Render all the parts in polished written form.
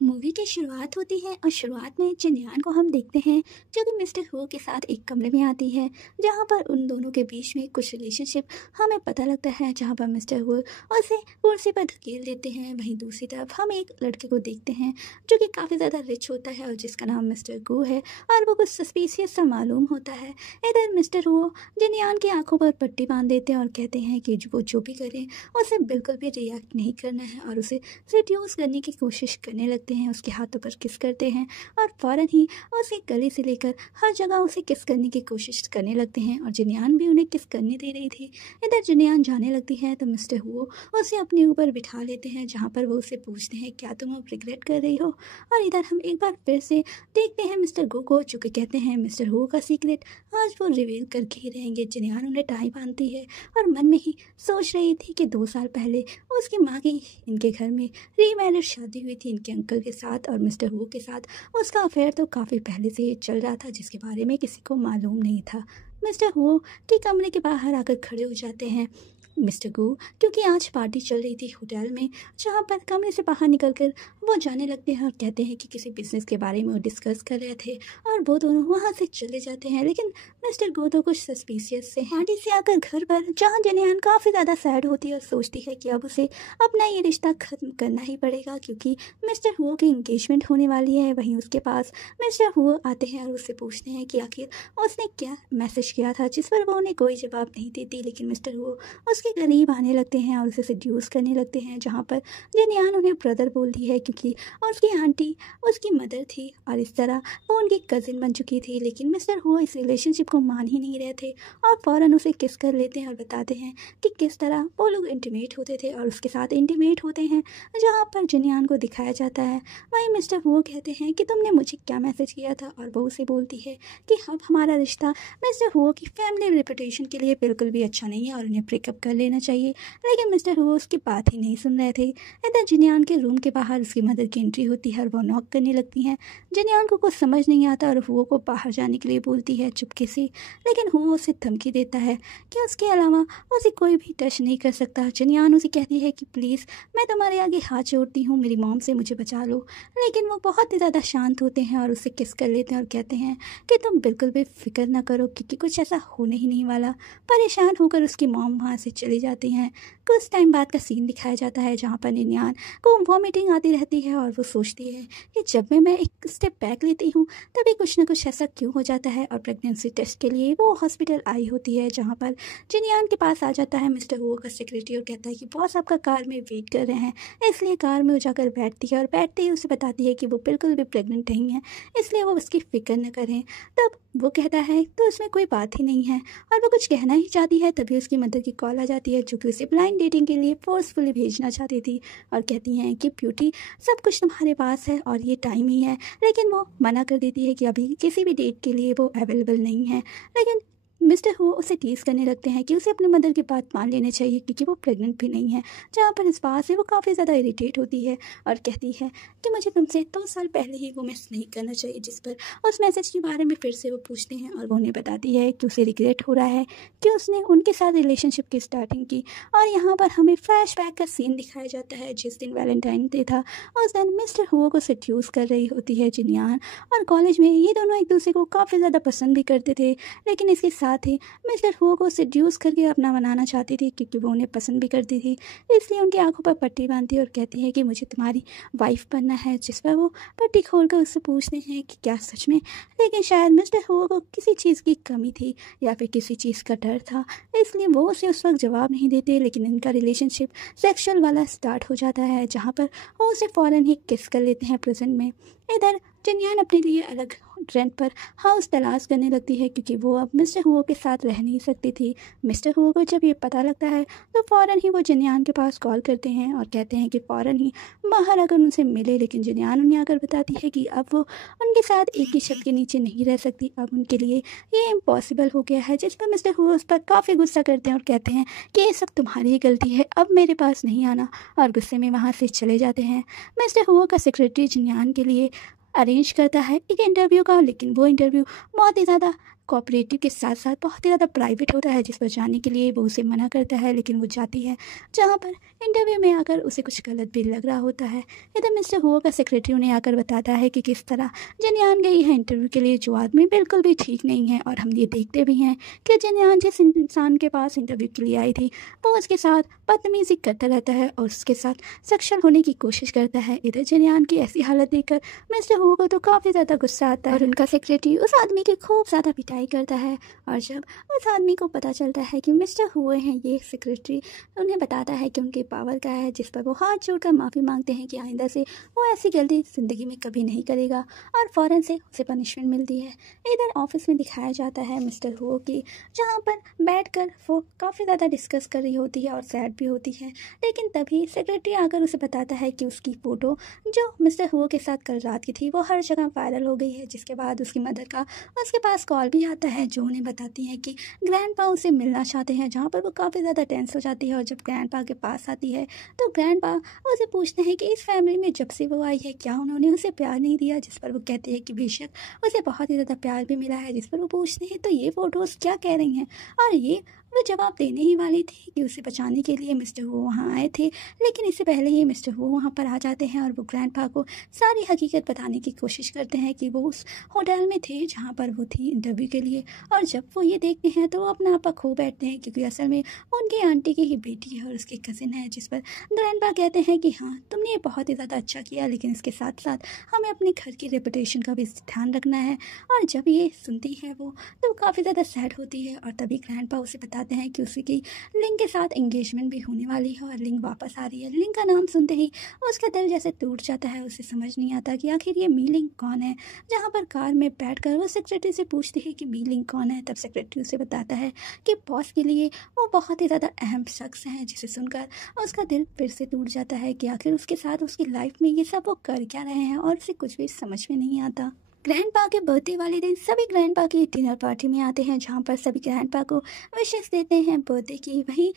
Movie की शुरुआत होती है और शुरुआत में जिनयान को हम देखते हैं जो कि मिस्टर हु के साथ एक कमरे में आती है, जहां पर उन दोनों के बीच में कुछ रिलेशनशिप हमें पता लगता है। जहां पर मिस्टर हु उसे कुर्सी पर धकेल देते हैं। वहीं दूसरी तरफ हम एक लड़के को देखते हैं जो कि काफ़ी ज़्यादा रिच होता है और जिसका नाम मिस्टर गु है, और वो कुछ सस्पिशियस सा मालूम होता है। इधर मिस्टर हु जिनयान की आंखों पर पट्टी बांध देते हैं और कहते हैं कि वो जो भी करें उसे बिल्कुल भी रिएक्ट नहीं करना है, और उसे सेड्यूस करने की कोशिश करने लगते हैं, उसके हाथों पर किस करते हैं और फ़ौरन ही उसे गले से लेकर हर जगह उसे किस करने की कोशिश करने लगते हैं। और जिनयान भी उन्हें किस करने दे रही थी। इधर जिनयान जाने लगती है तो मिस्टर हु उसे अपने ऊपर बिठा लेते हैं, जहाँ पर वो उसे पूछते हैं क्या तुम अब रिग्रेट कर रही हो। और इधर हम एक बार फिर से देखते हैं मिस्टर गु को, जो कि कहते हैं मिस्टर हु का सीक्रेट आज वो रिवील करके ही रहेंगे। जिनयान उन्हें टाई बांधती है और मन में ही सोच रही थी कि 2 साल पहले उसकी माँ की इनके घर में रीमैरिज शादी हुई थी इनके अंकल के साथ, और मिस्टर हु के साथ उसका अफेयर तो काफ़ी पहले से ही चल रहा था, जिसके बारे में किसी को मालूम नहीं था। मिस्टर हु के कमरे के बाहर आकर खड़े हो जाते हैं मिस्टर गु, क्योंकि आज पार्टी चल रही थी होटल में, जहाँ पर कमरे से बाहर निकलकर वो जाने लगते हैं और कहते हैं कि किसी बिजनेस के बारे में वो डिस्कस कर रहे थे, और वो दोनों वहाँ से चले जाते हैं। लेकिन मिस्टर गु तो कुछ सस्पिशियस से पार्टी से आकर घर पर, जहाँ जिनयान काफ़ी ज़्यादा सैड होती है और सोचती है कि अब उसे अपना ये रिश्ता ख़त्म करना ही पड़ेगा, क्योंकि मिस्टर हु की इंगेजमेंट होने वाली है। वहीं उसके पास मिस्टर हु आते हैं और उससे पूछते हैं कि आखिर उसने क्या मैसेज किया था, जिस पर वो उन्हें कोई जवाब नहीं देती। लेकिन मिस्टर हु उसके करीब आने लगते हैं और उसे सेड्यूस करने लगते हैं, जहाँ पर जिनयान उन्हें ब्रदर बोलती है क्योंकि उसकी आंटी उसकी मदर थी और इस तरह वो उनकी कज़िन बन चुकी थी। लेकिन मिस्टर हु इस रिलेशनशिप को मान ही नहीं रहे थे और फ़ौरन उसे किस कर लेते हैं और बताते हैं कि किस तरह वो लोग इंटीमेट होते थे और उसके साथ इंटीमेट होते हैं, जहाँ पर जिनयान को दिखाया जाता है। वहीं मिस्टर हु कहते हैं कि तुमने मुझे क्या मैसेज किया था, और वो उसे बोलती है कि अब हमारा रिश्ता मिस्टर हु की फैमिली रेपुटेशन के लिए बिल्कुल भी अच्छा नहीं है और उन्हें ब्रेकअप कर लेना चाहिए। लेकिन मिस्टर हु उसकी बात ही नहीं सुन रहे थे। इधर जिनयान के रूम के बाहर उसकी मदर की एंट्री होती है और वो नॉक करने लगती हैं। जिनयान को कुछ समझ नहीं आता और हु को बाहर जाने के लिए बोलती है चुपके से, लेकिन हु उसे धमकी देता है कि उसके अलावा उसे कोई भी टच नहीं कर सकता। जिनयान उसे कहती है कि प्लीज़ मैं तुम्हारे आगे हाथ जोड़ती हूँ, मेरी मॉम से मुझे बचा लो। लेकिन वो बहुत ही ज़्यादा शांत होते हैं और उसे किस कर लेते हैं और कहते हैं कि तुम बिल्कुल भी फिक्र ना करो, क्योंकि कुछ ऐसा होने ही नहीं वाला। परेशान होकर उसकी मॉम वहाँ से चली जाती हैं। कुछ टाइम बाद का सीन दिखाया जाता है, जहाँ पर जिनयान को वॉमिटिंग आती रहती है और वो सोचती है कि जब मैं एक स्टेप बैक लेती हूँ तभी कुछ ना कुछ ऐसा क्यों हो जाता है। और प्रेगनेंसी टेस्ट के लिए वो हॉस्पिटल आई होती है, जहाँ पर जिनयान के पास आ जाता है मिस्टर हु का सेक्रेटरी और कहता है कि बॉस आपका कार में वेट कर रहे हैं। इसलिए कार में वो जाकर बैठती है और बैठते ही उसे बताती है कि वो बिल्कुल भी प्रेग्नेंट नहीं है, इसलिए वो उसकी फिक्र न करें। तब वो कहता है तो उसमें कोई बात ही नहीं है, और वो कुछ कहना ही चाहती है तभी उसकी मदर की कॉल आ जाती है, जो कि उसे ब्लाइंड डेटिंग के लिए फोर्सफुली भेजना चाहती थी और कहती हैं कि ब्यूटी सब कुछ तुम्हारे पास है और ये टाइम ही है। लेकिन वो मना कर देती है कि अभी किसी भी डेट के लिए वो अवेलेबल नहीं है। लेकिन मिस्टर हु उसे टीज करने लगते हैं कि उसे अपनी मदर की बात मान लेनी चाहिए, क्योंकि वो प्रेग्नेंट भी नहीं है। जहाँ पर इस बात से वो काफ़ी ज़्यादा इरिटेट होती है और कहती है कि मुझे तुमसे 2 साल पहले ही वो मैसेज नहीं करना चाहिए, जिस पर उस मैसेज के बारे में फिर से वो पूछते हैं और वो उन्हें बताती है कि उसे रिग्रेट हो रहा है कि उसने उनके साथ रिलेशनशिप की स्टार्टिंग की। और यहाँ पर हमें फ्लैशबैक का सीन दिखाया जाता है, जिस दिन वैलेंटाइन डे था उस दिन मिस्टर हु को सेड्यूस कर रही होती है जिनयान। और कॉलेज में ये दोनों एक दूसरे को काफ़ी ज़्यादा पसंद भी करते थे, लेकिन इसके साथ ही मिस्टर हु को सेड्यूस करके अपना बनाना चाहती थी, क्योंकि वो उन्हें पसंद भी करती थी। इसलिए उनकी आंखों पर पट्टी बांधती है और कहती है कि मुझे तुम्हारी वाइफ बनना है, जिस पर वो पट्टी खोलकर उससे पूछते हैं कि क्या सच में। लेकिन शायद मिस्टर हु को किसी चीज़ की कमी थी या फिर किसी चीज़ का डर था, इसलिए वो उसे उस वक्त जवाब नहीं देते। लेकिन इनका रिलेशनशिप सेक्शुअल वाला स्टार्ट हो जाता है, जहाँ पर वो उसे फ़ौरन ही किस कर लेते हैं प्रेजेंट में। इधर जिनयान अपने लिए अलग रेंट पर हाउस तलाश करने लगती है, क्योंकि वो अब मिस्टर हु के साथ रह नहीं सकती थी। मिस्टर हु को जब ये पता लगता है तो फ़ौरन ही वो जिनयान के पास कॉल करते हैं और कहते हैं कि फ़ौरन ही बाहर आकर उनसे मिले। लेकिन जिनयान उन्हें आकर बताती है कि अब वो उनके साथ एक ही छत के नीचे नहीं रह सकती, अब उनके लिए ये इम्पॉसिबल हो गया है। जिस पर मिस्टर हु उस पर काफ़ी गुस्सा करते हैं और कहते हैं कि ये सब तुम्हारी ही गलती है, अब मेरे पास नहीं आना, और गुस्से में वहाँ से चले जाते हैं। मिस्टर हु का सेक्रेटरी जिनयान के लिए अरेंज करता है एक इंटरव्यू का, लेकिन वो इंटरव्यू बहुत ही ज़्यादा कोऑपरेटिव के साथ साथ बहुत ही ज़्यादा प्राइवेट होता है, जिस पर जाने के लिए वो उसे मना करता है, लेकिन वो जाती है, जहाँ पर इंटरव्यू में आकर उसे कुछ गलत भी लग रहा होता है। इधर मिस्टर हुओ का सेक्रेटरी उन्हें आकर बताता है कि किस तरह जिनयान गई है इंटरव्यू के लिए, जो आदमी बिल्कुल भी ठीक नहीं है। और हम ये देखते भी हैं कि जिनयान जिस इंसान के पास इंटरव्यू के लिए आई थी वो उसके साथ बदतमीजी करता रहता है और उसके साथ सेक्सुअल होने की कोशिश करता है। इधर जिनयान की ऐसी हालत देखकर मिस्टर हुओ को तो काफ़ी ज़्यादा गुस्सा आता है और उनका सेक्रेटरी उस आदमी की खूब ज़्यादा पिटाई करता है। और जब उस आदमी को पता चलता है कि मिस्टर हुए हैं ये सेक्रेटरी, उन्हें बताता है कि उनकी पावर क्या है, जिस पर वो हाथ जोड़कर माफ़ी मांगते हैं कि आइंदा से वो ऐसी गलती ज़िंदगी में कभी नहीं करेगा और फ़ौरन से उसे पनिशमेंट मिलती है। इधर ऑफिस में दिखाया जाता है मिस्टर हुओ की, जहाँ पर बैठकर वो काफ़ी ज़्यादा डिस्कस कर रही होती है और सैड भी होती है। लेकिन तभी सेक्रेटरी आकर उसे बताता है कि उसकी फ़ोटो जो मिस्टर हुओ के साथ कल रात की थी वो हर जगह वायरल हो गई है। जिसके बाद उसकी मदर का उसके पास कॉल भी आता है, जो उन्हें बताती हैं कि ग्रैंडपा उसे मिलना चाहते हैं, जहाँ पर वो काफ़ी ज़्यादा टेंस हो जाती है। और जब ग्रैंडपा के पास आती है तो ग्रैंडपा उसे पूछते हैं कि इस फैमिली में जब से वो आई है क्या उन्होंने उसे प्यार नहीं दिया, जिस पर वो कहती है कि बेशक उसे बहुत ही ज़्यादा प्यार भी मिला है। जिस पर वो पूछते हैं तो ये फ़ोटोज़ क्या कह रही हैं, और ये वो जवाब देने ही वाली थी कि उसे बचाने के लिए मिस्टर वो वहाँ आए थे, लेकिन इससे पहले ही मिस्टर वो वहाँ पर आ जाते हैं और वो ग्रैंडपा को सारी हकीकत बताने की कोशिश करते हैं कि वो उस होटल में थे जहाँ पर वो थी इंटरव्यू के लिए। और जब वो ये देखते हैं तो वो अपना आपा खो बैठते हैं, क्योंकि असल में उनकी आंटी की ही बेटी है और उसके कज़िन है। जिस पर ग्रैंडपा कहते हैं कि हाँ तुमने ये बहुत ही ज़्यादा अच्छा किया, लेकिन इसके साथ साथ हमें अपने घर की रेपुटेशन का भी ध्यान रखना है। और जब ये सुनती है वो तो काफ़ी ज़्यादा सैड होती है। और तभी ग्रैंडपा उसे बताते हैं कि उसी की लिंग के साथ एंगेजमेंट भी होने वाली है और लिंग वापस आ रही है। लिंग का नाम सुनते ही उसका दिल जैसे टूट जाता है, उसे समझ नहीं आता कि आखिर ये मीलिंग कौन है। जहाँ पर कार में बैठकर वो सेक्रेटरी से पूछती है कि मीलिंग कौन है, तब सेक्रेटरी उसे बताता है कि बॉस के लिए वो बहुत ही ज़्यादा अहम शख्स हैं, जिसे सुनकर उसका दिल फिर से टूट जाता है कि आखिर उसके साथ उसकी लाइफ में ये सब वो कर क्या रहे हैं और उसे कुछ भी समझ में नहीं आता। ग्रैंडपा के बर्थडे वाले दिन सभी ग्रैंडपा की डिनर पार्टी में आते हैं, जहाँ पर सभी ग्रैंडपा को विशेस देते हैं बर्थडे की। वहीं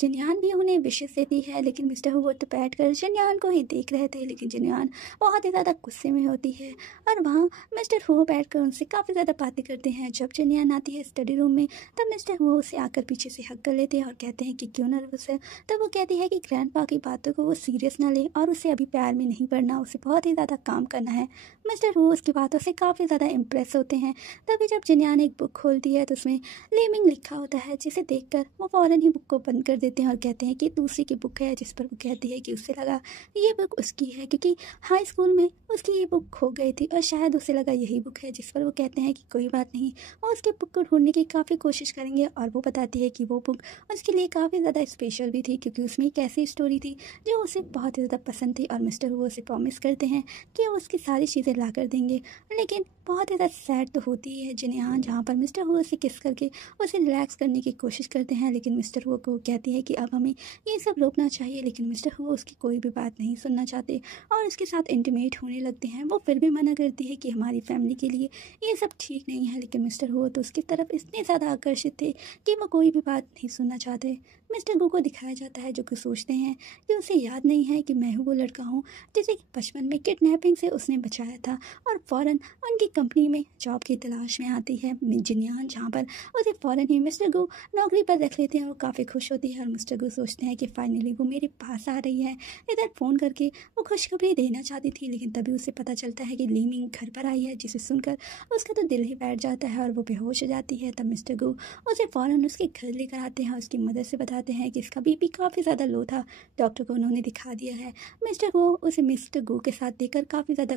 जिनयान भी उन्हें विशेस देती है, लेकिन मिस्टर हुआ तो बैठकर जिनयान को ही देख रहे थे, लेकिन जिनयान बहुत ही ज़्यादा गुस्से में होती है। और वहाँ मिस्टर हुआ बैठकर उनसे काफ़ी ज़्यादा बातें करते हैं। जब जिनयान आती है स्टडी रूम में तब मिस्टर हुआ उसे आकर पीछे से हक कर लेते हैं और कहते हैं कि क्यों नर्वस है। तब वो कहती है कि ग्रैंडपा की बातों को वो सीरियस ना ले और उसे अभी प्यार में नहीं पड़ना, उसे बहुत ही ज़्यादा काम करना है। मिस्टर हुआ उसकी बातों से काफ़ी ज़्यादा इम्प्रेस होते हैं। तभी जब जिनयान एक बुक खोलती है तो उसमें लीमिंग लिखा होता है, जिसे देखकर वो फ़ौरन ही बुक को बंद कर देते हैं और कहते हैं कि दूसरी की बुक है। जिस पर वो कहती है कि उसे लगा ये बुक उसकी है, क्योंकि हाई स्कूल में उसकी ये बुक खो गई थी और शायद उसे लगा यही बुक है। जिस पर वो कहते हैं कि कोई बात नहीं, वो उसकी बुक को ढूंढने की काफ़ी कोशिश करेंगे। और वो बताती है कि वो बुक उसके लिए काफ़ी ज़्यादा स्पेशल भी थी, क्योंकि उसमें एक ऐसी स्टोरी थी जो उसे बहुत ही ज़्यादा पसंद थी। और मिस्टर वो उसे प्रॉमिस करते हैं कि वो उसकी सारी चीज़ें ला कर देंगे। लेकिन बहुत ज़्यादा सैड तो होती है जिन्हें जहाँ पर मिस्टर हुआ से किस करके उसे रिलैक्स करने की कोशिश करते हैं, लेकिन मिस्टर हुआ को कहती है कि अब हमें ये सब रोकना चाहिए। लेकिन मिस्टर हुआ उसकी कोई भी बात नहीं सुनना चाहते और उसके साथ इंटीमेट होने लगते हैं। वो फिर भी मना करती है कि हमारी फैमिली के लिए ये सब ठीक नहीं है, लेकिन मिस्टर हुआ तो उसकी तरफ इतने ज़्यादा आकर्षित थे कि वो कोई भी बात नहीं सुनना चाहते। मिस्टर गो को दिखाया जाता है जो कि सोचते हैं कि उसे याद नहीं है कि मैं हूँ वो लड़का हूँ जिसे बचपन में किडनैपिंग से उसने बचाया था, और फ़ौरन उनकी कंपनी में जॉब की तलाश में आती है जिनयान, जहाँ पर उसे फ़ौरन ही मिस्टर गो नौकरी पर रख लेते हैं। वो काफ़ी खुश होती है और मिस्टर गो सोचते हैं कि फाइनली वो मेरे पास आ रही है। इधर फ़ोन करके वो खुशखबरी देना चाहती थी, लेकिन तभी उसे पता चलता है कि लीमिंग घर पर आई है, जिसे सुनकर उसका तो दिल ही बैठ जाता है और वो बेहोश हो जाती है। तब मिस्टर गो उसे फ़ौरन उसके घर लेकर आते हैं। उसकी मदर से बताते हैं कि इसका बीपी काफ़ी ज़्यादा लो था, डॉक्टर को उन्होंने दिखा दिया है। मिस्टर गो उसे मिस्टर गो के साथ देखकर काफ़ी ज़्यादा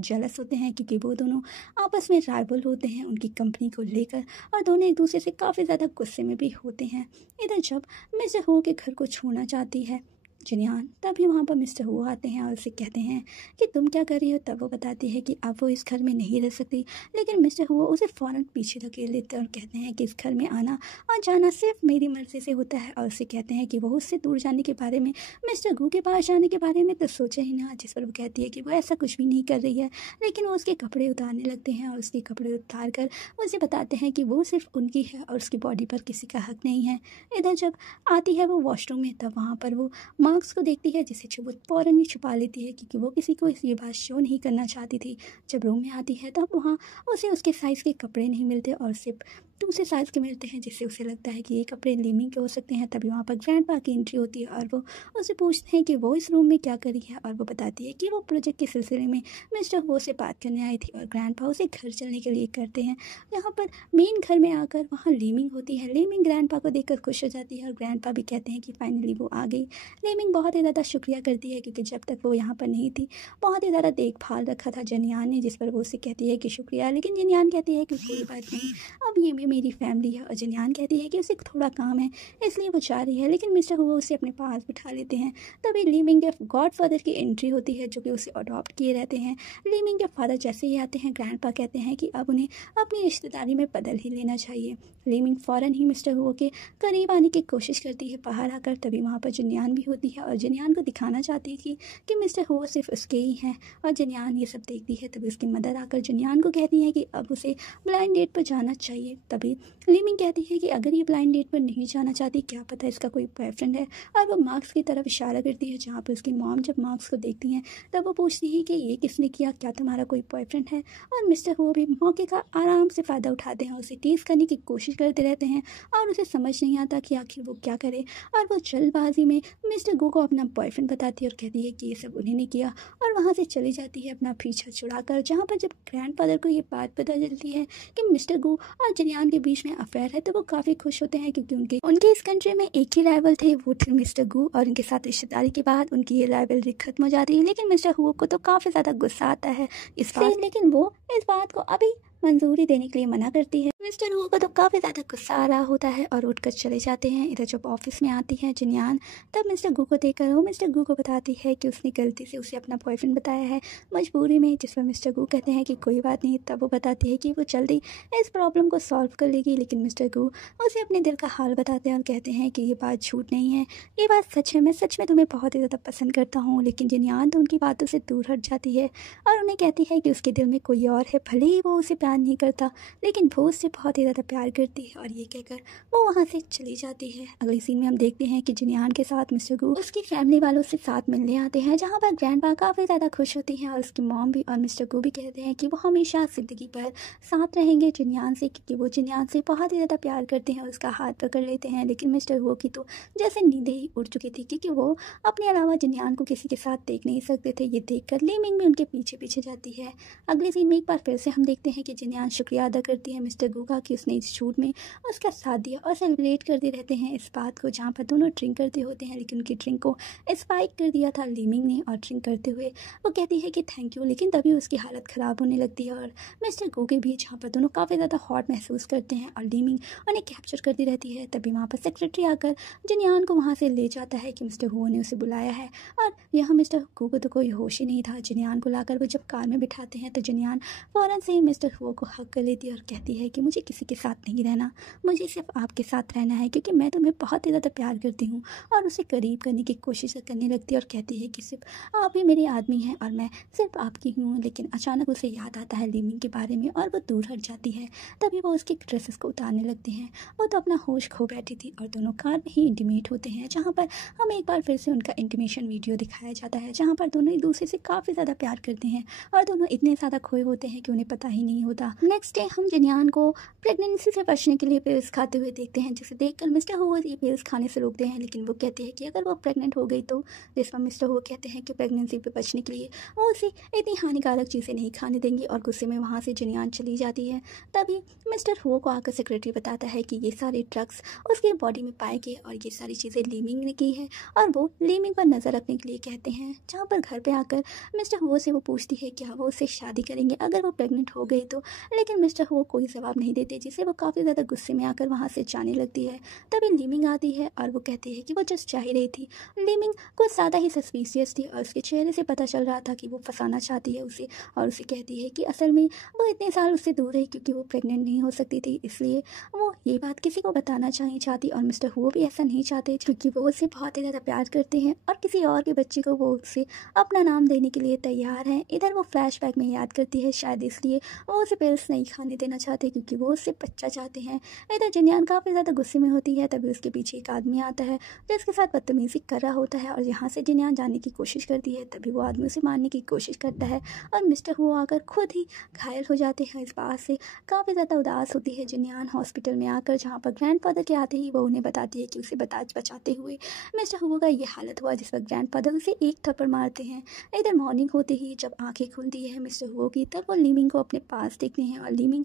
जेलस होते हैं, क्योंकि वो दोनों आपस में राइवल होते हैं उनकी कंपनी को लेकर, और दोनों एक दूसरे से काफ़ी ज़्यादा गुस्से में भी होते हैं। इधर जब मिस्टर हो के घर को छूना चाहती है जिनयान, तभी वहाँ पर मिस्टर हुआ आते हैं और उसे कहते हैं कि तुम क्या कर रही हो। तब वो बताती है कि अब वो इस घर में नहीं रह सकती, लेकिन मिस्टर हुआ उसे फ़ौरन पीछे धकेल लेते हैं और कहते हैं कि इस घर में आना और जाना सिर्फ मेरी मर्ज़ी से होता है। और उसे कहते हैं कि वो उससे दूर जाने के बारे में, मिस्टर गू के पास जाने के बारे में तो सोचे ही ना। जिस पर वो कहती है कि वो ऐसा कुछ भी नहीं कर रही है, लेकिन वो उसके कपड़े उतारने लगते हैं और उसके कपड़े उतार कर उसे बताते हैं कि वो सिर्फ उनकी है और उसकी बॉडी पर किसी का हक नहीं है। इधर जब आती है वो वॉशरूम में, तब वहाँ पर वो माँ मार्क्स को देखती है जिसे वो फ़ौरन ही छुपा लेती है क्योंकि वो किसी को ये बात शो नहीं करना चाहती थी। जब रूम में आती है तब वहाँ उसे उसके साइज़ के कपड़े नहीं मिलते और सिर्फ दूसरे साइज़ के मिलते हैं, जिससे उसे लगता है कि ये कपड़े लीमिंग के हो सकते हैं। तभी वहाँ पर ग्रैंडपा की एंट्री होती है और वो उससे पूछते हैं कि वो इस रूम में क्या करी है और वो बताती है कि वो प्रोजेक्ट के सिलसिले में मिस्टर हो से बात करने आई थी। और ग्रैंडपा उसे घर चलने के लिए करते हैं। यहाँ पर मेन घर में आकर वहाँ लीमिंग होती है। लीमिंग ग्रैंडपा को देखकर खुश हो जाती है और ग्रैंडपा भी कहते हैं कि फाइनली वो आ गई। लीमिंग बहुत ही ज़्यादा शुक्रिया करती है क्योंकि जब तक वो यहाँ पर नहीं थी बहुत ही ज़्यादा देखभाल रखा था जनियान ने, जिस पर वो उसे कहती है कि शुक्रिया। लेकिन जनियान कहती है कि कोई बात नहीं, अब ये भी मेरी फैमिली है। और जनियान कहती है कि उसे थोड़ा काम है इसलिए वो जा रही है, लेकिन मिस्टर हुआ उसे अपने पास बिठा लेते हैं। तभी लीमिंग के गॉडफादर की एंट्री होती है जो कि उसे अडॉप्ट किए रहते हैं। लीमिंग के फादर जैसे ही आते हैं ग्रैंडपा कहते हैं कि अब उन्हें अपनी रिश्तेदारी में बदल ही लेना चाहिए। लीमिंग फ़ौरन ही मिस्टर हुआ के करीब आने की कोशिश करती है बाहर आकर। तभी वहाँ पर जनियान भी होती है और जनियान को दिखाना चाहती थी कि मिस्टर हुआ सिर्फ उसके ही हैं और जनियान ये सब देखती है। तभी उसकी मदर आकर जनियान को कहती है कि अब उसे ब्लाइंड डेट पर जाना चाहिए। तभी लीमिंग कहती है कि अगर ये ब्लाइंड डेट पर नहीं जाना चाहती, क्या पता इसका कोई बॉयफ्रेंड है। और वो मार्क्स की तरफ इशारा करती है जहाँ पर उसकी मॉम जब मार्क्स को देखती हैं तब वो पूछती है कि ये किसने किया, क्या तुम्हारा कोई बॉयफ्रेंड है। और मिस्टर हो भी मौके का आराम से फ़ायदा उठाते हैं, उसे टीज़ करने की कोशिश करते रहते हैं और उसे समझ नहीं आता कि आखिर वो क्या करे। और वो जल्दबाजी में मिस्टर गो को अपना बॉयफ्रेंड बताती है और कहती है कि ये सब उन्हीं ने किया और वहाँ से चली जाती है अपना पीछा छुड़ाकर। जहाँ पर जब ग्रैंडफादर को ये बात पता चलती है कि मिस्टर गो और जनियान के बीच में अफेयर है तो वो काफ़ी खुश होते हैं क्योंकि उनके इस कंट्री में एक ही राइवल थे, वो थे मिस्टर गू। और उनके साथ रिश्तेदारी के बाद उनकी ये राइवलरी खत्म हो जाती है। लेकिन मिस्टर हु को तो काफ़ी ज़्यादा गुस्सा आता है इस बात, लेकिन वो इस बात को अभी मंजूरी देने के लिए मना करती है। मिस्टर हु को तो काफ़ी ज़्यादा गुस्सा आ रहा होता है और उठकर चले जाते हैं। इधर जब ऑफिस में आती है जनियान तब मिस्टर गू को देखकर वो मिस्टर गू को बताती है कि उसने गलती से उसे अपना बॉयफ्रेंड बताया है मजबूरी में, जिस पर मिस्टर गू कहते हैं कि कोई बात नहीं। तब वो बताती है कि वो जल्दी इस प्रॉब्लम को सॉल्व कर लेगी। लेकिन मिस्टर गू उसे अपने दिल का हाल बताते हैं और कहते हैं कि ये बात झूठ नहीं है, ये बात सच है, मैं सच में तुम्हें बहुत ही ज़्यादा पसंद करता हूँ। लेकिन जनियान तो उनकी बातों से दूर हट जाती है और उन्हें कहती है कि उसके दिल में कोई और है, भले ही वो उसे प्यार नहीं करता लेकिन वो उससे बहुत ही ज़्यादा प्यार करती है। और ये कहकर वो वहाँ से चली जाती है। अगले सीन में हम देखते हैं कि जनियान के साथ मिस्टर गू उसकी फैमिली वालों से साथ मिलने आते हैं, जहाँ पर ग्रैंडपा काफ़ी ज़्यादा खुश होती हैं और उसकी मॉम भी। और मिस्टर गू भी कहते हैं कि वो हमेशा ज़िंदगी भर साथ रहेंगे जनियान से क्योंकि वो जनियान से बहुत ही ज़्यादा प्यार करते हैं और उसका हाथ पकड़ लेते हैं। लेकिन मिस्टर गू की तो जैसे नींदें ही उड़ चुकी थी क्योंकि वो अपने अलावा जनियान को किसी के साथ देख नहीं सकते थे। ये देखकर लीमिंग भी उनके पीछे पीछे जाती है। अगले सीन में एक बार फिर से हम देखते हैं कि जनियान शुक्रिया अदा करती है मिस्टर गू का कि उसने इस शूट में उसका साथ दिया और सेलिब्रेट करते रहते हैं इस बात को, जहाँ पर दोनों ड्रिंक करते होते हैं। लेकिन उनकी ड्रिंक को स्पाइक कर दिया था लीमिंग ने और ड्रिंक करते हुए वो कहती है कि थैंक यू, लेकिन तभी उसकी हालत ख़राब होने लगती है और मिस्टर गू के बीच, जहाँ पर दोनों काफ़ी ज़्यादा हॉट महसूस करते हैं और लीमिंग उन्हें कैप्चर करती रहती है। तभी वहाँ पर सेक्रेटरी आकर जनियान को वहाँ से ले जाता है कि मिस्टर गू ने उसे बुलाया है। और यहाँ मिस्टर गू को तो कोई होश ही नहीं था। जनियान को लाकर वो जब कार में बिठाते हैं तो जनियान फ़ौरन से ही मिस्टर गू को हक कर लेती है और कहती है कि मुझे किसी के साथ नहीं रहना, मुझे सिर्फ आपके साथ रहना है क्योंकि मैं तुम्हें बहुत ही ज़्यादा प्यार करती हूँ। और उसे करीब करने की कोशिश करने लगती है और कहती है कि सिर्फ आप ही मेरे आदमी हैं और मैं सिर्फ आपकी हूँ। लेकिन अचानक उसे याद आता है लीमिंग के बारे में और वो दूर हट जाती है। तभी वो उसके ड्रेसेस को उतारने लगती हैं। वो तो अपना होश खो बैठी थी और दोनों कार में ही इंटीमेट होते हैं, जहाँ पर हमें एक बार फिर से उनका इंटीमेशन वीडियो दिखाया जाता है, जहाँ पर दोनों एक दूसरे से काफ़ी ज़्यादा प्यार करते हैं और दोनों इतने ज़्यादा खोए होते हैं कि उन्हें पता ही नहीं होता। नेक्स्ट डे हम जनियान को प्रेगनेंसी से बचने के लिए पिल्स खाते हुए देखते हैं, जिसे देखकर मिस्टर हो ये पिल्स खाने से रोकते हैं। लेकिन वो कहते हैं कि अगर वो प्रेग्नेंट हो गई तो, जिस पर मिस्टर हो कहते हैं कि प्रेगनेंसी पे बचने के लिए वो उसे इतनी हानिकारक चीज़ें नहीं खाने देंगे और गुस्से में वहाँ से जनियान चली जाती है। तभी मिस्टर हो को आकर सेक्रेटरी बताता है कि ये सारे ड्रग्स उसके बॉडी में पाए गए और ये सारी चीज़ें लीमिंग ने की है और वो लीमिंग पर नज़र रखने के लिए कहते हैं। जहाँ पर घर पर आकर मिस्टर हो से वो पूछती है क्या वो उससे शादी करेंगे अगर वो प्रेग्नेंट हो गई तो, लेकिन मिस्टर हो कोई जवाब नहीं देते, जिससे वो काफ़ी ज़्यादा गुस्से में आकर वहाँ से जाने लगती है। तभी लीमिंग आती है और वो कहती है कि वो जस्ट जा ही रही थी। लीमिंग कुछ ज़्यादा ही सस्पिशियस थी और उसके चेहरे से पता चल रहा था कि वो फंसाना चाहती है उसे। और उसे कहती है कि असल में वो इतने साल उससे दूर रही क्योंकि वो प्रेग्नेंट नहीं हो सकती थी, इसलिए वो ये बात किसी को बताना नहीं चाहती। और मिस्टर हुआ भी ऐसा नहीं चाहते क्योंकि वो उससे बहुत ही ज़्यादा प्यार करते हैं और किसी और के बच्चे को वो उससे अपना नाम देने के लिए तैयार हैं। इधर वो फ्लैशबैक में याद करती है, शायद इसलिए वो उसे पिल्स नहीं खाने देना चाहते क्योंकि कि वो उससे बच्चा चाहते हैं। इधर जिन्यान काफ़ी ज़्यादा गुस्से में होती है, तभी उसके पीछे एक आदमी आता है जो उसके साथ बदतमीज़ी कर रहा होता है और यहाँ से जिन्यान जाने की कोशिश करती है। तभी वो आदमी उसे मारने की कोशिश करता है और मिस्टर हु आकर खुद ही घायल हो जाते हैं। इस बात से काफ़ी ज़्यादा उदास होती है जिन्यान हॉस्पिटल में आकर, जहाँ पर ग्रैंडफादर के आते ही वो उन्हें बताती है कि उसे बचाते हुए मिस्टर हु का ये हालत हुआ, जिस पर ग्रैंडफादर उसे एक थप्पड़ मारते हैं। इधर मॉर्निंग होते ही जब आंखें खुलती है मिस्टर हु की, तब वो लीमिंग को अपने पास देखते हैं और लीमिंग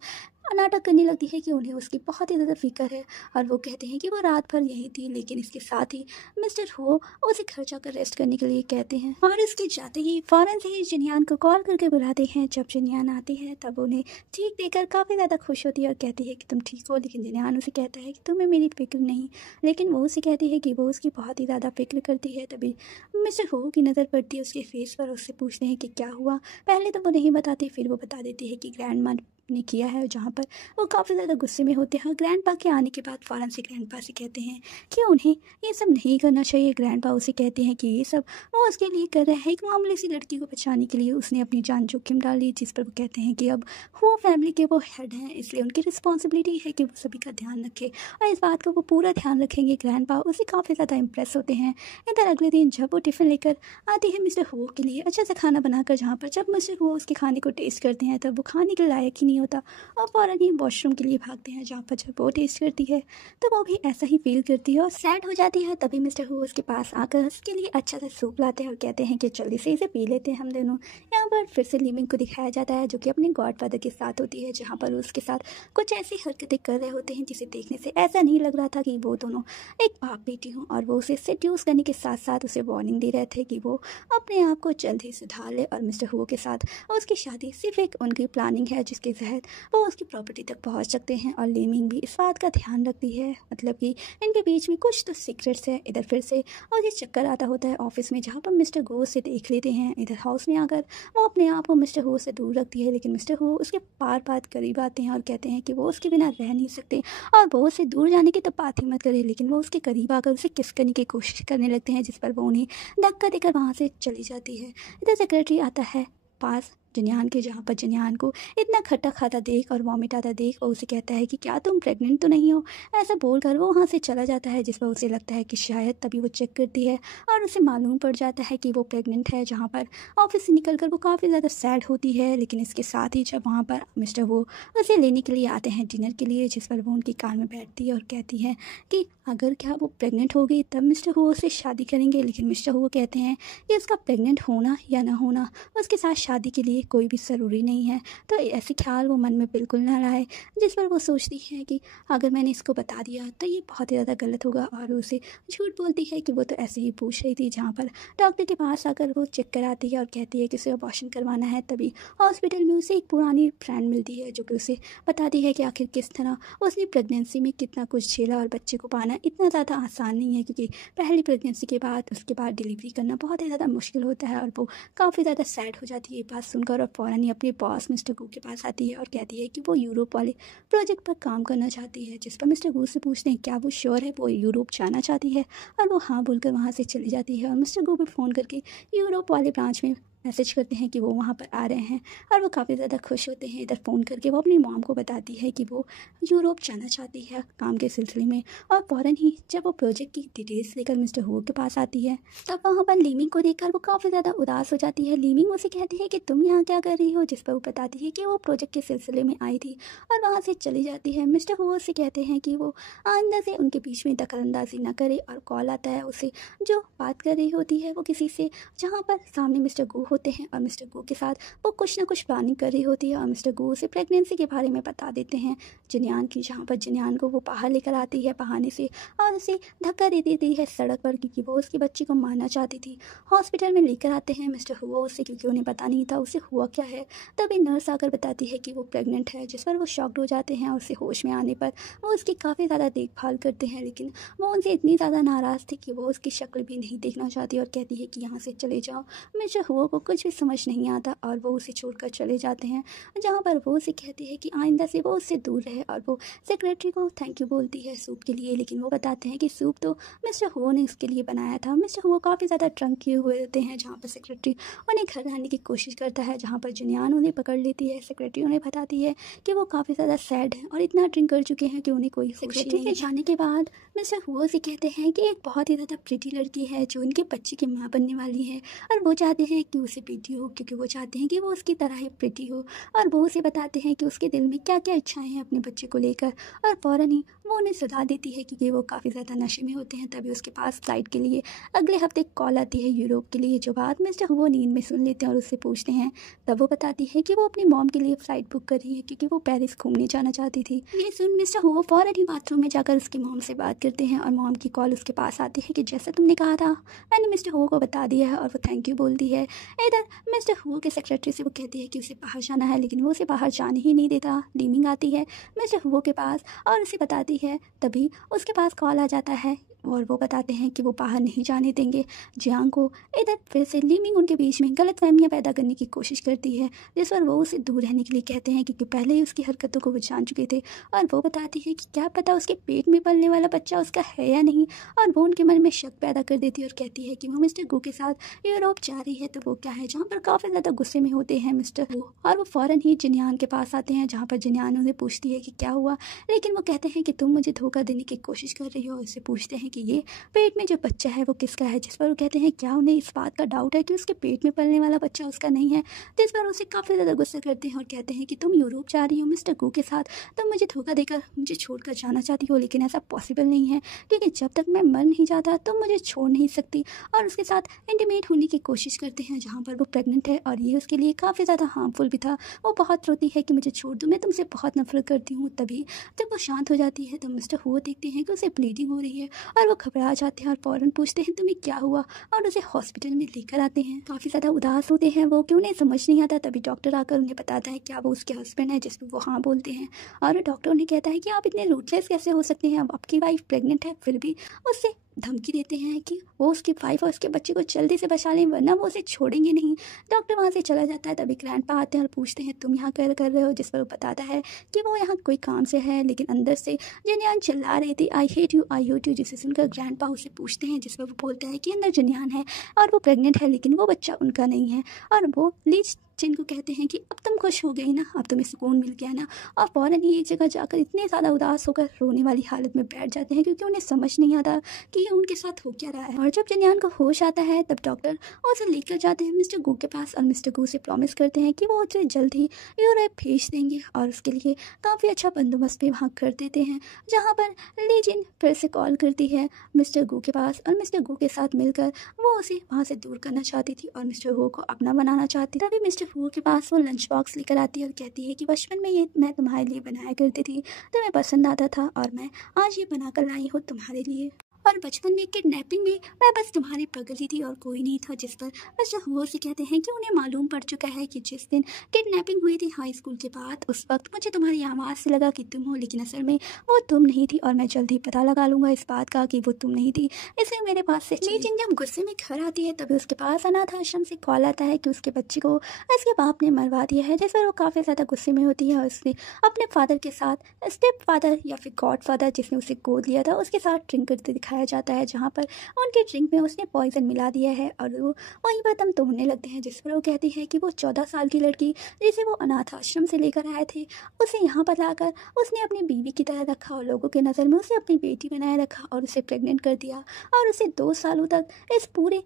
नाटक करने लगती है कि उन्हें उसकी बहुत ही ज़्यादा फिक्र है और वो कहते हैं कि वो रात भर यहीं थी। लेकिन इसके साथ ही मिस्टर हो उसे घर जाकर रेस्ट करने के लिए कहते हैं और इसके जाते ही फ़ौरन से ही जिन्यान को कॉल करके बुलाते हैं। जब जिन्यान आती है तब उन्हें ठीक देखकर काफ़ी ज़्यादा खुश होती है और कहती है कि तुम ठीक हो। लेकिन जिन्यान उसे कहता है कि तुम्हें मेरी फिक्र नहीं, लेकिन वो उसे कहती है कि वो उसकी बहुत ही ज़्यादा फिक्र करती है। तभी मिस्टर हो की नज़र पड़ती है उसके फेस पर, उससे पूछते हैं कि क्या हुआ। पहले तो वो नहीं बताती, फिर वो बता देती है कि ग्रैंड माँ ने किया है, जहाँ पर वो काफ़ी ज़्यादा गुस्से में होते हैं। ग्रैंडपा के आने के बाद फ़ौरन से ग्रैंडपा से कहते हैं कि उन्हें ये सब नहीं करना चाहिए। ग्रैंडपा उसे कहते हैं कि ये सब वो उसके लिए कर रहा है, एक मामूली सी लड़की को बचाने के लिए उसने अपनी जान जोखिम डाली। जिस पर वो कहते हैं कि अब वो फैमिली के वो हेड हैं, इसलिए उनकी रिस्पॉन्सिबिलिटी है कि वो सभी का ध्यान रखें और इस बात का वो पूरा ध्यान रखेंगे। ग्रैंडपा उसे काफ़ी ज़्यादा इम्प्रेस होते हैं। इधर अगले दिन जब वो टिफ़िन लेकर आती है मिस्टर हो के लिए अच्छा सा खाना बनाकर, जहाँ पर जब मिस्टर हो उसके खाने को टेस्ट करते हैं तब वो खाने के लायक ही नहीं होता और फ़ौरन ही वॉशरूम के लिए भागते हैं, जहाँ पर जब वो टेस्ट करती है तो वो भी ऐसा ही फील करती है और सैड हो जाती है। तभी मिस्टर हु उसके पास आकर उसके लिए अच्छा सा सूप लाते हैं और कहते हैं कि जल्दी से इसे पी लेते हैं हम दोनों। यहाँ पर फिर से लीमिंग को दिखाया जाता है जो कि अपने गॉडफादर के साथ होती है, जहाँ पर उसके साथ कुछ ऐसी हरकतें कर रहे होते हैं जिसे देखने से ऐसा नहीं लग रहा था कि वो दोनों एक बाप बेटी हों। और वो उसे सेड्यूस करने के साथ साथ उसे वार्निंग दे रहे थे कि वो अपने आप को जल्द ही सुधार ले और मिस्टर हु के साथ उसकी शादी सिर्फ एक उनकी प्लानिंग है जिसके तहत वो उसकी प्रॉपर्टी तक पहुंच सकते हैं। और लीमिंग भी इस बात का ध्यान रखती है, मतलब कि इनके बीच में कुछ तो सीक्रेट्स है। इधर फिर से और ये चक्कर आता होता है ऑफिस में, जहाँ पर मिस्टर गो से देख लेते हैं। इधर हाउस में आकर वो अपने आप को मिस्टर हो से दूर रखती है, लेकिन मिस्टर हो उसके बार बार करीब आते हैं और कहते हैं कि वो उसके बिना रह नहीं सकते और वो उससे दूर जाने की तो बात ही मत करे। लेकिन वो उसके करीब आकर उसे किस करने की कोशिश करने लगते हैं, जिस पर वो उन्हें धक्का देकर वहाँ से चली जाती है। इधर सेक्रेटरी आता है पास जिन्यान के, जहाँ पर जिन्यान को इतना खट्टा खाता देख और वॉमिट आता देख वो उसे कहता है कि क्या तुम प्रेग्नेंट तो नहीं हो, ऐसा बोलकर वो वहाँ से चला जाता है। जिस पर उसे लगता है कि शायद तभी वो चेक करती है और उसे मालूम पड़ जाता है कि वो प्रेग्नेंट है। जहाँ पर ऑफिस से निकलकर वो काफ़ी ज़्यादा सैड होती है। लेकिन इसके साथ ही जब वहाँ पर मिस्टर वो उसे लेने के लिए आते हैं डिनर के लिए, जिस पर वो उनकी कार में बैठती है और कहती है कि अगर क्या वो प्रेग्नेंट हो गई तब मिस्टर हो उससे शादी करेंगे। लेकिन मिस्टर हो कहते हैं कि उसका प्रेग्नेंट होना या ना होना उसके साथ शादी के लिए कोई भी ज़रूरी नहीं है। तो ऐसे ख्याल वो मन में बिल्कुल ना लाए, जिस पर वो सोचती है कि अगर मैंने इसको बता दिया तो ये बहुत ही ज़्यादा गलत होगा और उसे झूठ बोलती है कि वो तो ऐसे ही पूछ रही थी। जहाँ पर डॉक्टर के पास आकर वो चेक कराती है और कहती है कि उसे अबॉर्शन करवाना है। तभी हॉस्पिटल में उसे एक पुरानी फ्रेंड मिलती है जो कि उसे बताती है कि आखिर किस तरह उसने प्रेगनेंसी में कितना कुछ झेला और बच्चे को पाना इतना ज़्यादा आसान नहीं है, क्योंकि पहली प्रेगनेंसी के बाद उसके बाद डिलीवरी करना बहुत ही ज़्यादा मुश्किल होता है। और वो काफ़ी ज़्यादा सैड हो जाती है ये बात सुनकर और फ़ौरन ही अपने बॉस मिस्टर गू के पास आती है और कहती है कि वो यूरोप वाले प्रोजेक्ट पर काम करना चाहती है। जिस पर मिस्टर गू से पूछते हैं क्या वो श्योर है वो यूरोप जाना चाहती है, और वो हाँ बोलकर वहाँ से चली जाती है। और मिस्टर गू भी फ़ोन करके यूरोप वाले ब्रांच में मैसेज करते हैं कि वो वहाँ पर आ रहे हैं और वो काफ़ी ज़्यादा खुश होते हैं। इधर फ़ोन करके वो अपनी मॉम को बताती है कि वो यूरोप जाना चाहती है काम के सिलसिले में। और फ़ौरन ही जब वो प्रोजेक्ट की डिटेल्स लेकर मिस्टर हो के पास आती है तब वहाँ पर लीमिंग को देखकर वो काफ़ी ज़्यादा उदास हो जाती है। लीमिंग उसे कहती है कि तुम यहाँ क्या कर रही हो, जिस पर वो बताती है कि वो प्रोजेक्ट के सिलसिले में आई थी और वहाँ से चली जाती है। मिस्टर हो से कहते हैं कि वो आइंदा से उनके बीच में दखलंदाजी न करे और कॉल आता है उसे जो बात कर रही होती है वो किसी से, जहाँ पर सामने मिस्टर गू होते हैं और मिस्टर गू के साथ वो कुछ ना कुछ प्लानिंग कर रही होती है। और मिस्टर गू उसे प्रेगनेंसी के बारे में बता देते हैं जिन्यान की, जहाँ पर जिन्यान को वो बाहर लेकर आती है बहाने से और उसे धक्का दे देती है सड़क पर, क्योंकि वो उसकी बच्ची को मारना चाहती थी। हॉस्पिटल में लेकर आते हैं मिस्टर हुआ उसे, क्योंकि उन्हें पता नहीं था उसे हुआ क्या है। तभी नर्स आकर बताती है कि वो प्रेग्नेंट है, जिस पर वो शॉक्ड हो जाते हैं और उसे होश में आने पर वो उसकी काफ़ी ज़्यादा देखभाल करते हैं। लेकिन वो उनसे इतनी ज़्यादा नाराज़ थी कि वो उसकी शक्ल भी नहीं देखना चाहती और कहती है कि यहाँ से चले जाओ। मिस्टर हुआ को कुछ भी समझ नहीं आता और वो उसे छोड़कर चले जाते हैं, जहाँ पर वो उसे कहती है कि आइंदा से वो उससे दूर रहे। और वो सेक्रेटरी को थैंक यू बोलती है सूप के लिए, लेकिन वो बताते हैं कि सूप तो मिस्टर हो ने उसके लिए बनाया था। मिस्टर हो काफ़ी ज़्यादा ड्रंक किए हुए होते हैं, जहाँ पर सेक्रेटरी उन्हें घर लाने की कोशिश करता है, जहाँ पर जिनियान उन्हें पकड़ लेती है। सेक्रेटरी उन्हें बताती है कि वो काफ़ी ज़्यादा सैड है और इतना ड्रिंक कर चुके हैं कि उन्हें कोई सेक्रेटरी के जाने के बाद मिस्टर हुओ से कहते हैं कि एक बहुत ही ज़्यादा प्रिटी लड़की है जो उनके बच्चे की माँ बनने वाली है, और वो चाहते हैं कि उसे बेटी हो, क्योंकि वो चाहते हैं कि वो उसकी तरह ही प्रिटी हो। और वो उसे बताते हैं कि उसके दिल में क्या क्या इच्छाएं हैं अपने बच्चे को लेकर, और फ़ौरन ही वो उन्हें सजा देती है क्योंकि वो काफ़ी ज़्यादा नशे में होते हैं। तभी उसके पास फ्लाइट के लिए अगले हफ्ते कॉल आती है यूरोप के लिए, जो बात मिस्टर हुओ नींद में सुन लेते हैं और उससे पूछते हैं। तब वो बताती है कि वो अपनी मॉम के लिए फ़्लाइट बुक कर रही है क्योंकि वो पेरिस घूमने जाना चाहती थी। ये सुन मिस्टर हुओ फ़ौरन ही बाथरूम में जाकर उसकी मॉम से बात करते हैं, और मॉम की कॉल उसके पास आती है कि जैसा तुमने कहा था मैंने मिस्टर हुओ को बता दिया है, और वो थैंक यू बोलती है। इधर मिस्टर हुओ के सेक्रेटरी से वो कहती है कि उसे बाहर जाना है, लेकिन वो उसे बाहर जाने ही नहीं देता। लीमिंग आती है मिस्टर हुओ के पास और उसे बताती है, तभी उसके पास कॉल आ जाता है और वो बताते हैं कि वो बाहर नहीं जाने देंगे जियांग को। इधर फिर से लीमिंग उनके बीच में गलतफहमियां पैदा करने की कोशिश करती है, जिस पर वो उसे दूर रहने के लिए कहते हैं क्योंकि पहले ही उसकी हरकतों को वो जान चुके थे। और वो बताती है कि क्या पता उसके पेट में पलने वाला बच्चा उसका है या नहीं, और वो उनके मन में शक पैदा कर देती है और कहती है कि वो मिस्टर गो के साथ यूरोप जा रही है। तो वो क्या है, जहाँ पर काफ़ी ज़्यादा गुस्से में होते हैं मिस्टर गो, और वो फ़ौरन ही जिनियान के पास आते हैं, जहाँ पर जिनियान उन्हें पूछती है कि क्या हुआ, लेकिन वो कहते हैं कि तुम मुझे धोखा देने की कोशिश कर रही हो। उससे पूछते हैं कि ये पेट में जो बच्चा है वो किसका है, जिस पर वो कहते हैं क्या उन्हें इस बात का डाउट है कि उसके पेट में पलने वाला बच्चा उसका नहीं है। जिस पर उसे काफ़ी ज़्यादा गुस्सा करते हैं और कहते हैं कि तुम यूरोप जा रही हो मिस्टर गो के साथ, तुम मुझे धोखा देकर मुझे छोड़कर जाना चाहती हो, लेकिन ऐसा पॉसिबल नहीं है क्योंकि जब तक मैं मर नहीं जाता तुम मुझे छोड़ नहीं सकती। और उसके साथ इंटीमेट होने की कोशिश करते हैं, जहाँ पर वो प्रेग्नेंट है और ये उसके लिए काफ़ी ज़्यादा हार्मफुल भी था। वो बहुत रोती है कि मुझे छोड़ दो, मैं तुमसे बहुत नफरत करती हूँ। तभी जब वो शांत हो जाती है तो मिस्टर हुओ देखते हैं कि उसे ब्लीडिंग हो रही है, और वो घबरा जाते हैं और फ़ौरन पूछते हैं तुम्हें क्या हुआ, और उसे हॉस्पिटल में लेकर आते हैं। काफ़ी ज़्यादा उदास होते हैं वो कि उन्हें समझ नहीं आता। तभी डॉक्टर आकर उन्हें बताता है क्या वो उसके हस्बैंड है, जिस पर वो हाँ बोलते हैं। और डॉक्टर उन्हें कहता है कि आप इतने रूटलेस कैसे हो सकते हैं, अब आपकी वाइफ प्रेग्नेंट है फिर भी उससे धमकी देते हैं कि वो उसकी वाइफ और उसके बच्चे को जल्दी से बचा लें वरना वो उसे छोड़ेंगे नहीं। डॉक्टर वहाँ से चला जाता है। तभी ग्रैंडपा आते हैं और पूछते हैं तुम यहाँ कर रहे हो, जिस पर वो बताता है कि वो यहाँ कोई काम से है, लेकिन अंदर से जिनियान चिल्ला रही थी आई हेट यू, जिसे सुनकर ग्रैंडपा उससे पूछते हैं, जिस पर वो बोलता है कि अंदर जिनियान है और वो प्रेग्नेंट है, लेकिन वो बच्चा उनका नहीं है। और वो लीज जिनको कहते हैं कि अब तुम खुश हो गई ना, अब तुम्हें सुकून मिल गया ना, और फ़ौरन ही एक जगह जाकर इतने ज़्यादा उदास होकर रोने वाली हालत में बैठ जाते हैं क्योंकि उन्हें समझ नहीं आता कि ये उनके साथ हो क्या रहा है। और जब जिनियान को होश आता है तब डॉक्टर उसे लेकर जाते हैं मिस्टर गू के पास, और मिस्टर गू से प्रॉमिस करते हैं कि वो उसे जल्द ही यूरोप भेज देंगे, और उसके लिए काफ़ी अच्छा बंदोबस्त भी वहाँ कर देते हैं। जहाँ पर लीजिन फिर से कॉल करती है मिस्टर गू के पास, और मिस्टर गू के साथ मिलकर वो उसे वहाँ से दूर करना चाहती थी और मिस्टर गू को अपना बनाना चाहती। तभी मिस्टर गू के पास वो लंच बॉक्स लेकर आती है और कहती है कि बचपन में ये मैं तुम्हारे लिए बनाया करती थी, तुम्हें पसंद आता था और मैं आज ये बनाकर लाई हूँ तुम्हारे लिए। और बचपन में किडनैपिंग में मैं बस तुम्हारी पगली थी और कोई नहीं था। जिस पर मिस्टर हुओ से कहते हैं कि उन्हें मालूम पड़ चुका है कि जिस दिन किडनैपिंग हुई थी हाई स्कूल के बाद, उस वक्त मुझे तुम्हारी आवाज़ से लगा कि तुम हो, लेकिन असल में वो तुम नहीं थी, और मैं जल्द ही पता लगा लूँगा इस बात का कि वो तुम नहीं थी, इसलिए मेरे पास से। लेकिन जब गुस्से में घर आती है तभी उसके पास अनाथ आश्रम से कॉल आता है कि उसके बच्चे को उसके बाप ने मरवा दिया है, जिस पर वो काफ़ी ज़्यादा गुस्से में होती है और उसने अपने फादर के साथ स्टेप फादर या फिर गॉड फादर जिसने उसे गोद लिया था उसके साथ ड्रिंक करते दिखाया जाता है, जहाँ पर उनके ड्रिंक में उसने पॉइजन मिला दिया है और वो वहीं पर दम तोड़ने लगते हैं। जिस पर वो कहती है कि वो 14 साल की लड़की जिसे वो अनाथ आश्रम से लेकर आए थे उसे यहाँ पर लाकर उसने अपनी बीवी की तरह रखा और लोगों के नज़र में उसे अपनी बेटी बनाए रखा और उसे प्रेग्नेंट कर दिया, और उसे 2 सालों तक इस पूरे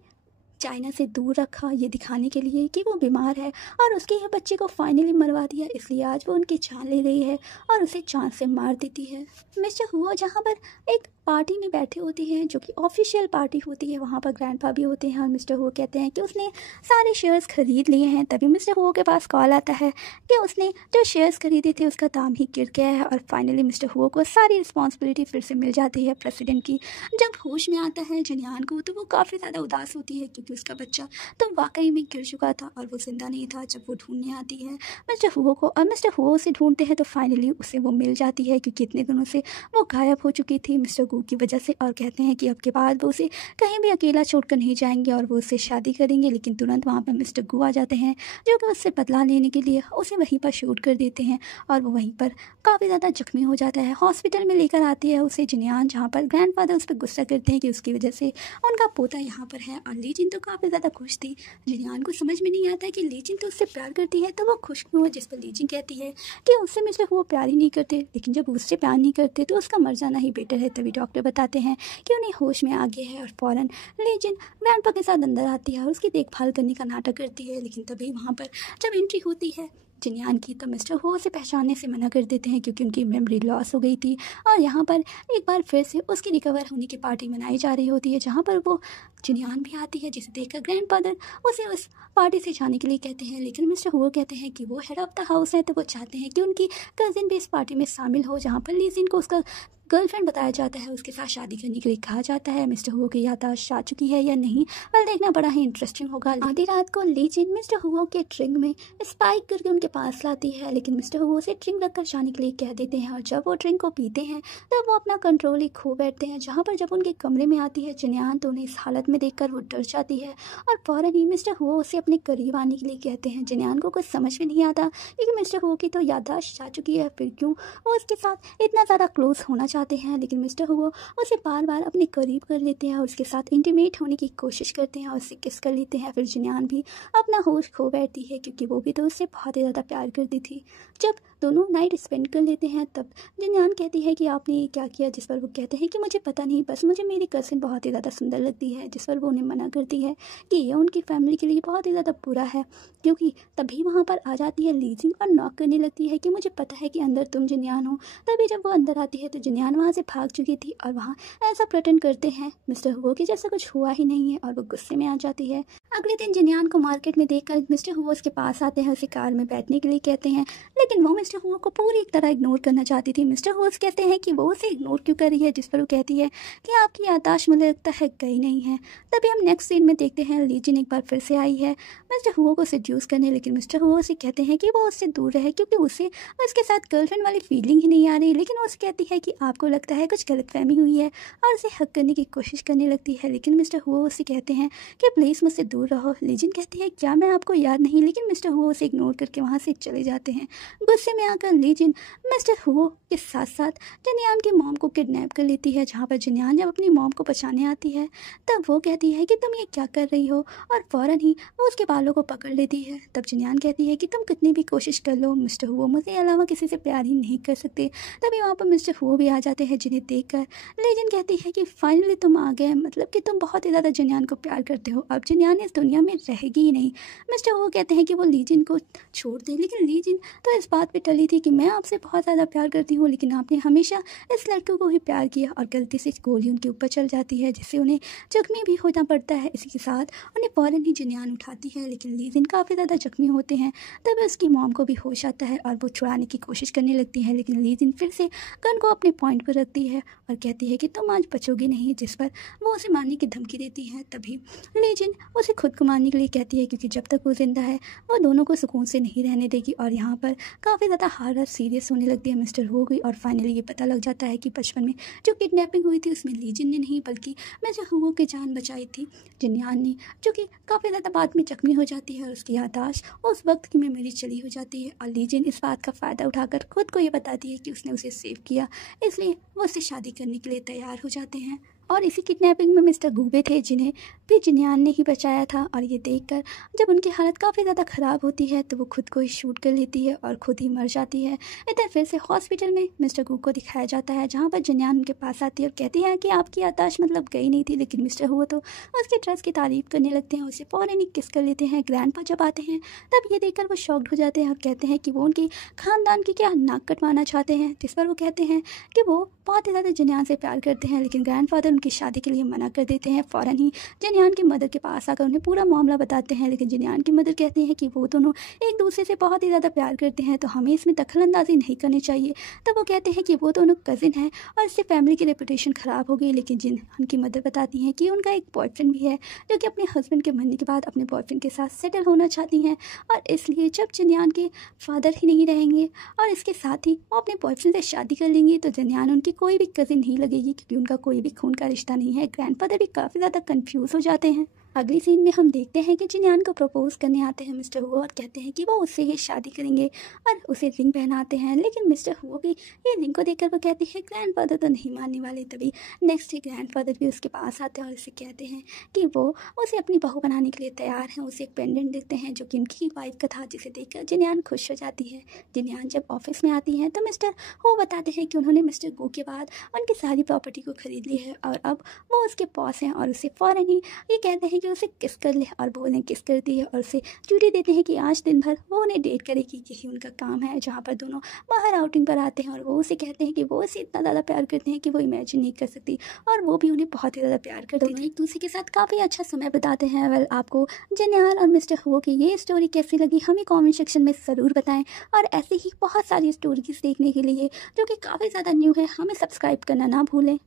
चाइना से दूर रखा ये दिखाने के लिए कि वो बीमार है, और उसके ये बच्चे को फाइनली मरवा दिया। इसलिए आज वो उनकी जान ले रही है और उसे चांद से मार देती है। मिस्टर हुआ जहाँ पर एक पार्टी में बैठे होते हैं जो कि ऑफिशियल पार्टी होती है, वहाँ पर ग्रैंडपा भी होते हैं और मिस्टर हो कहते हैं कि उसने सारे शेयर्स खरीद लिए हैं। तभी मिस्टर हो के पास कॉल आता है कि उसने जो शेयर्स खरीदे थे उसका दाम ही गिर गया है, और फाइनली मिस्टर हो को सारी रिस्पॉन्सिबिलिटी फिर से मिल जाती है प्रेसिडेंट की। जब होश में आता है जिनियान को तो वो काफ़ी ज़्यादा उदास होती है क्योंकि उसका बच्चा तो वाकई में गिर चुका था और वो जिंदा नहीं था। जब वो ढूंढने आती है मिस्टर हुओ को और मिस्टर हुओ से ढूंढते हैं तो फाइनली उसे वो मिल जाती है क्योंकि इतने दिनों से वो गायब हो चुकी थी। मिस्टर हु की वजह से और कहते हैं कि अब के बाद वो उसे कहीं भी अकेला छोड़कर नहीं जाएंगे और वो उससे शादी करेंगे। लेकिन तुरंत वहाँ पर मिस्टर गु आ जाते हैं जो कि उससे बदला लेने के लिए उसे वहीं पर शूट कर देते हैं और वो वहीं पर काफ़ी ज़्यादा जख्मी हो जाता है। हॉस्पिटल में लेकर आती है उसे जिनयान, जहाँ पर ग्रैंडफादर उस पर गुस्सा करते हैं कि उसकी वजह से उनका पोता यहाँ पर है। और लीजिन तो काफ़ी ज़्यादा खुश थी। जिनयान को समझ में नहीं आता कि लीजिन तो उससे प्यार करती है तो वो खुश क्यों है, जिस पर लीजिन कहती है कि उससे मिस्टर वो प्यार ही नहीं करते, लेकिन जब उससे प्यार नहीं करते तो उसका मर जाना ही बेटर है। तभी डॉक्टर बताते हैं कि उन्हें होश में आ गया है और फ़ौरन लीजिन ग्रैंडपा के साथ अंदर आती है और उसकी देखभाल करने का नाटक करती है। लेकिन तभी वहाँ पर जब एंट्री होती है जिनयान की तो मिस्टर हो उसे पहचानने से मना कर देते हैं क्योंकि उनकी मेमोरी लॉस हो गई थी। और यहाँ पर एक बार फिर से उसकी रिकवर होने की पार्टी मनाई जा रही होती है, जहाँ पर वो जिनयान भी आती है, जिसे देखकर ग्रैंडफादर उसे उस पार्टी से जाने के लिए कहते हैं। लेकिन मिस्टर हुआ कहते हैं कि वो हेड ऑफ द हाउस है तो वो चाहते हैं कि उनकी कज़िन भी इस पार्टी में शामिल हो, जहाँ पर लीजिन को उसका गर्लफ्रेंड बताया जाता है, उसके साथ शादी करने के लिए कहा जाता है। मिस्टर हुओ की याददाश्त आ चुकी है या नहीं, पर देखना बड़ा ही इंटरेस्टिंग होगा। आधी रात को लीजिन मिस्टर हुओ के ड्रिंक में स्पाइक करके उनके पास लाती है, लेकिन मिस्टर हुओ से ड्रिंक रखकर जाने के लिए कह देते हैं और जब वो ड्रिंक को पीते हैं तब वो अपना कंट्रोल ही खो बैठते हैं। जहाँ पर जब उनके कमरे में आती है जिनयान तो उन्हें इस हालत में देखकर वो डर जाती है और फ़ौरन ही मिस्टर हुओ उसे अपने करीब आने के लिए कहते हैं। जिनयान को कुछ समझ में नहीं आता क्योंकि मिस्टर हुओ की तो याददाश्त जा चुकी है, फिर क्यों वो उसके साथ इतना ज़्यादा क्लोज होना चाहते हैं। लेकिन मिस्टर हुओ उसे बार बार अपने करीब कर लेते हैं और उसके साथ इंटीमेट होने की कोशिश करते हैं और उससे किस कर लेते हैं। फिर जिनयान भी अपना होश खो बैठती है क्योंकि वो भी तो उससे बहुत ही ज़्यादा प्यार करती थी। जब दोनों नाइट स्पेंड कर लेते हैं तब जिनयान कहती है कि आपने ये क्या किया, जिस पर वो कहते हैं कि मुझे पता नहीं, बस मुझे मेरी कज़िन बहुत ही ज़्यादा सुंदर लगती है। जिस पर वो उन्हें मना करती है कि ये उनकी फैमिली के लिए बहुत ही ज़्यादा बुरा है। क्योंकि तभी वहाँ पर आ जाती है लीजिंग और नॉक करने लगती है कि मुझे पता है कि अंदर तुम जिनयान हो। तभी जब वो अंदर आती है तो जिनयान वहाँ से भाग चुकी थी और वहाँ ऐसा प्रेटेंड करते हैं मिस्टर हुओ कि जैसा कुछ हुआ ही नहीं है और वो गुस्से में आ जाती है। अगले दिन जिनयान को मार्केट में देखकर मिस्टर हुओ उसके पास आते हैं, उसे कार में बैठने के लिए कहते हैं, लेकिन वो मिस्टर हुओ को पूरी तरह इग्नोर करना चाहती थी। मिस्टर हुओ कहते हैं कि वो उसे इग्नोर क्यों कर रही है, जिस पर वो कहती है कि आपकी याददाश्त मुझे लगता है गई नहीं है। तभी हम नेक्स्ट सीन में देखते हैं लीजिन एक बार फिर से आई है मिस्टर हुओ को सेड्यूस करने, लेकिन मिस्टर हुओ से कहते हैं कि वो उससे दूर रहे क्योंकि उसे उसके साथ गर्लफ्रेंड वाली फीलिंग ही नहीं आ रही। लेकिन वो उसे कहती है कि आपको लगता है कुछ गलतफहमी हुई है और उसे हक करने की कोशिश करने लगती है। लेकिन मिस्टर हुओ उसे कहते हैं कि प्लीज़ मुझसे दूर रहो। लीजिन कहती है क्या मैं आपको याद नहीं, लेकिन मिस्टर हुओ उसे इग्नोर करके वहाँ से चले जाते हैं। गुस्से में आकर लीजिन मिस्टर हुओ के साथ साथ जिनयान की मॉम को किडनैप कर लेती है, जहाँ पर जिनयान जब अपनी मॉम को बचाने आती है तब वो कहती है कि तुम ये क्या कर रही हो और फ़ौरन ही वो उसके बालों को पकड़ लेती है। तब जिनयान कहती है कि तुम कितनी भी कोशिश कर लो मिस्टर हुओ मुझे अलावा किसी से प्यार ही नहीं कर सकते। तभी वहाँ पर मिस्टर हुओ भी आ जाते हैं, जिन्हें देखकर लीजिन कहती है कि फाइनली तुम आ गए, मतलब कि तुम बहुत ही ज़्यादा जिनयान को प्यार करते हो, अब जिनयान इस दुनिया में रहेगी ही नहीं। मिस्टर हुओ कहते हैं कि वो लीजिन को छोड़ दे, लेकिन लीजिन तो इस बात पे टली थी कि मैं आपसे बहुत ज़्यादा प्यार करती हूँ, लेकिन आपने हमेशा इस लड़के को ही प्यार किया और गलती से गोली उनके ऊपर चल जाती है जिससे उन्हें जख्मी भी होना पड़ता है। इसी के साथ उन्हें फ़ौरन ही जिनयान उठाती है, लेकिन लीजिन काफ़ी ज़्यादा जख्मी होते हैं। तभी उसकी मॉम को भी होश आता है और वो छुड़ाने की कोशिश करने लगती है, लेकिन लीजिन फिर से गन को अपने पॉइंट पर रखती है और कहती है कि तुम आज बचोगी नहीं, जिस पर वो उसे मारने की धमकी देती है। तभी लीजिन उसे खुद को मारने के लिए कहती है क्योंकि जब तक वो जिंदा है वो दोनों को सुकून से नहीं रहने देगी। और यहाँ पर काफ़ी ज़्यादा हालत सीरियस होने लगती है मिस्टर हो गई और फाइनली ये पता लग जाता है कि बचपन में जो किडनैपिंग हुई थी उसमें लीजिन ने नहीं बल्कि मिस्टर हुओ की जान बचाई थी जिनयान ने, जो कि काफ़ी ज़्यादा बाद में जख्मी हो जाती है और उसकी याददाश्त उस वक्त की मेमोरी चली हो जाती है। और लीजिन इस बात का फ़ायदा उठाकर खुद को ये बताती है कि उसने उसे सेव किया, इसलिए वो उससे शादी करने के लिए तैयार हो जाते हैं। और इसी किडनैपिंग में मिस्टर गूबे थे जिन्हें भी जिनयान ने ही बचाया था। और ये देखकर जब उनकी हालत काफ़ी ज़्यादा ख़राब होती है तो वो खुद को ही शूट कर लेती है और खुद ही मर जाती है। इधर फिर से हॉस्पिटल में मिस्टर गू को दिखाया जाता है, जहाँ पर जिनयान उनके पास आती है और कहती है कि आपकी याददाश्त मतलब गई नहीं थी। लेकिन मिस्टर हुआ तो उसके ट्रस्ट की तारीफ़ करने लगते हैं, उसे फ़ौरन ही किस कर लेते हैं। ग्रैंडपा जब आते हैं तब ये देखकर वो शॉक्ड हो जाते हैं और कहते हैं कि वो उनकी ख़ानदान की क्या नाक कटवाना चाहते हैं, जिस पर वो कहते हैं कि वो बहुत ही ज़्यादा जिनयान से प्यार करते हैं। लेकिन ग्रैंडफादर उनकी शादी के लिए मना कर देते हैं। फ़ौरन ही जिनयान की मदर के पास आकर उन्हें पूरा मामला बताते हैं, लेकिन जिनयान की मदर कहती हैं कि वो दोनों एक दूसरे से बहुत ही ज़्यादा प्यार करते हैं, तो हमें इसमें दखलंदाजी नहीं करनी चाहिए। तब वो कहते हैं कि वो दोनों कज़िन हैं और इससे फैमिली की रेपुटेशन ख़राब हो गई। लेकिन जिनयान की मदर बताती हैं कि उनका एक बॉयफ्रेंड भी है जो कि अपने हस्बैंड के मरने के बाद अपने बॉयफ्रेंड के साथ सेटल होना चाहती हैं, और इसलिए जब जिनयान के फादर ही नहीं रहेंगे और इसके साथ ही वो अपने बॉयफ्रेंड से शादी कर लेंगी तो जिनयान उनकी कोई भी कज़िन नहीं लगेगी, क्योंकि उनका कोई भी खून का रिश्ता नहीं है। ग्रैंडफादर भी काफ़ी ज़्यादा कंफ्यूज हो जाते हैं। अगली सीन में हम देखते हैं कि जिनयान को प्रपोज करने आते हैं मिस्टर हुआ और कहते हैं कि वो उससे ही शादी करेंगे और उसे रिंग पहनाते हैं। लेकिन मिस्टर हुआ की ये रिंग को देखकर वो कहते हैं ग्रैंडफादर तो नहीं मानने वाले। तभी नेक्स्ट डे ग्रैंडफादर भी उसके पास आते हैं और उसे कहते हैं कि वो उसे अपनी बहू बनाने के लिए तैयार हैं। उसे एक पेंडेंट देते हैं जो कि उनकी वाइफ का था, जिसे देखकर जिनयान खुश हो जाती है। जिनयान जब ऑफिस में आती है तो मिस्टर हो बताते हैं कि उन्होंने मिस्टर गो के बाद उनकी सारी प्रॉपर्टी को खरीद ली है और अब वो उसके बॉस हैं, और उसे फ़ौरन ही ये कहते हैं कि उसे किस कर ले, और वो उन्हें किस करती है और उसे ड्यूटी देते हैं कि आज दिन भर वो उन्हें डेट करेगी। यही उनका काम है, जहाँ पर दोनों बाहर आउटिंग पर आते हैं और वो उसे कहते हैं कि वो उसे इतना ज़्यादा प्यार करते हैं कि वो इमेजिन नहीं कर सकती, और वो भी उन्हें बहुत ही ज़्यादा प्यार करती है। एक दूसरे के साथ काफ़ी अच्छा समय बिताते हैं। वेल, आपको जिनयान और मिस्टर हुआ की ये स्टोरी कैसी लगी हमें कॉमेंट सेक्शन में ज़रूर बताएं, और ऐसे ही बहुत सारी स्टोरीज देखने के लिए जो कि काफ़ी ज़्यादा न्यू है हमें सब्सक्राइब करना ना भूलें।